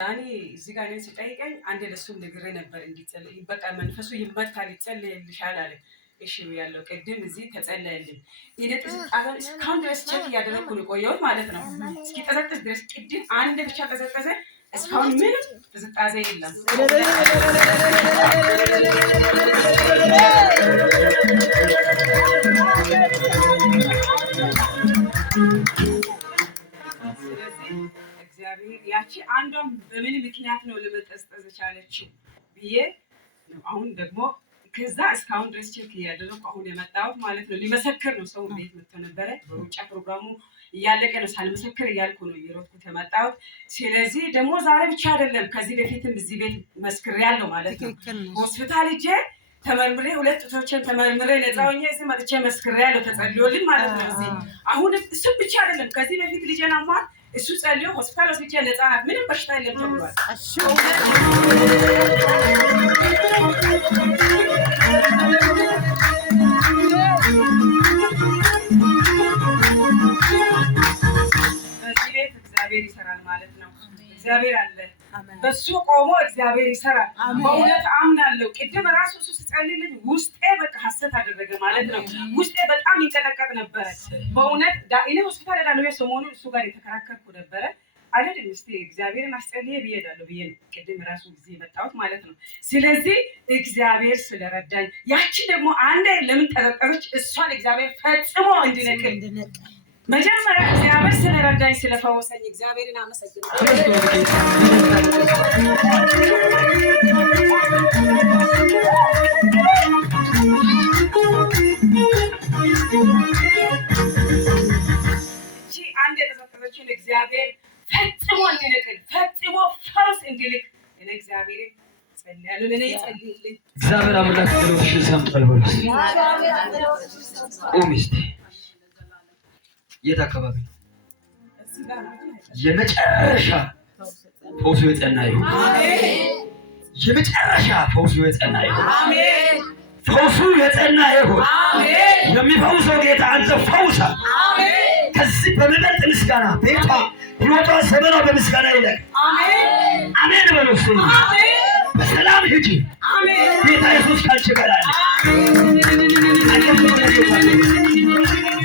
ያኔ እዚህ ጋር እኔን ሲጠይቀኝ አንድ ለሱም ነግሬ ነበር እንዲጸልይ በቃ መንፈሱ ይመታል ይጸልይልሻል አለ። እሺ ያለው ቅድም እዚህ ተጸለየልኝ። ይነጥስ አሁን እስካሁን ድረስ ቼክ እያደረኩ ነው የቆየሁት ማለት ነው። እስኪቀዘቅዝ ድረስ ቅድም አንድ ብቻ ቀዘቀዘ። እስካሁን ምንም ቅዝቃዜ የለም። እግዚአብሔር ያቺ አንዷም በምን ምክንያት ነው ለመጠስጠዝ ቻለችው ብዬ ነው አሁን ደግሞ ከዛ እስካሁን ድረስ ቼክ እያደረኩ አሁን የመጣሁት ማለት ነው። ሊመሰክር ነው ሰው ቤት መጥቶ ነበረ። በውጫ ፕሮግራሙ እያለቀ ነው ሳልመሰክር እያልኩ ነው እየሮጥኩት የመጣሁት። ስለዚህ ደግሞ ዛሬ ብቻ አይደለም ከዚህ በፊትም እዚህ ቤት መስክሬያለሁ ማለት ነው። ሆስፒታል ሂጄ ተመርምሬ 2 ጡቶችን ተመርምሬ ነፃ ሆኜ እዚህ መጥቼ መስክሬያለሁ ተጸልዮልኝ ማለት ነው። እዚህ አሁን እሱ ብቻ አይደለም ከዚህ በፊት ልጄን አሟት እሱ ጸልዮ ሆስፒታል ወስጄ ነፃ ናት ምንም በሽታ የለም ተብሏል። እግዚአብሔር ይሰራል ማለት ነው። እግዚአብሔር አለ በሱ ቆሞ እግዚአብሔር ይሰራል። በእውነት አምናለሁ። ቅድም ራሱ እሱ ሲጸልይልኝ ውስጤ በቃ ሐሰት አደረገ ማለት ነው። ውስጤ በጣም ይንቀጠቀጥ ነበረ። በእውነት እኔ ሆስፒታል ሄዳለሁ ሰሞኑን እሱ ጋር የተከራከርኩ ነበረ። አይደል እስቲ እግዚአብሔርን አስጸልዬ ብዬዳለሁ ብዬ ነው ቅድም ራሱ ጊዜ መጣሁት ማለት ነው። ስለዚህ እግዚአብሔር ስለረዳኝ ያቺ ደግሞ አንዴ ለምን ጠረጠረች እሷን እግዚአብሔር ፈጽሞ እንዲነቅል መጀመሪያ እግዚአብሔር ስለረዳኝ ስለፈወሰኝ እግዚአብሔርን አመሰግናለሁ። እቺ አንድ የተሰጠችኝ እግዚአብሔር ፈጽሞ እንዲነቅል ፈጽሞ ፈውስ እንዲልክ እኔ እግዚአብሔርን ጸልያለሁ። ለኔ ጸልይልኝ እግዚአብሔር አምላክ ብሎሽ ሰምቷል ብሎሽ ኦሚስቲ የት አካባቢ የመጨረሻ ፈውሱ የጸና ይሁን። አሜን። የመጨረሻ ፈውሱ የጸና ይሁን። አሜን። ፈውሱ የጸና ይሁን። አሜን። የሚፈውሰው ጌታ አንተ ፈውሳ። አሜን። ከዚህ በመጠጥ ምስጋና ቤቷ ህይወቷ ዘመኗ በምስጋና ይለቅ። አሜን። አሜን በሉስ። አሜን። በሰላም ሂጂ። አሜን። ጌታ ኢየሱስ ካንቺ ጋር አለ። አሜን።